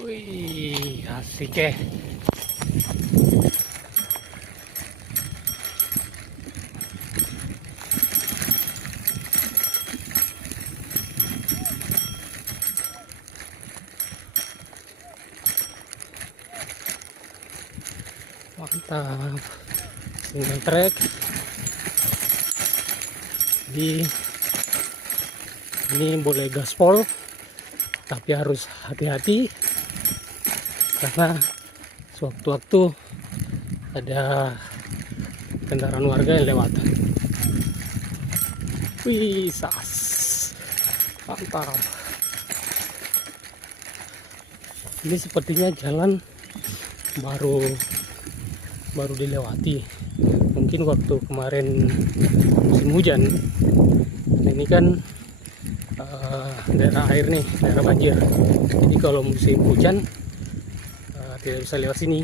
Wih, asik ya. Mantap. Single track. Jadi ini boleh gaspol, tapi harus hati-hati karena sewaktu-waktu ada kendaraan warga yang lewat. Wih, sas. Mantap. Ini sepertinya jalan baru dilewati. Mungkin waktu kemarin musim hujan. Ini kan daerah air nih, daerah banjir. Jadi kalau musim hujan tidak bisa lewat sini.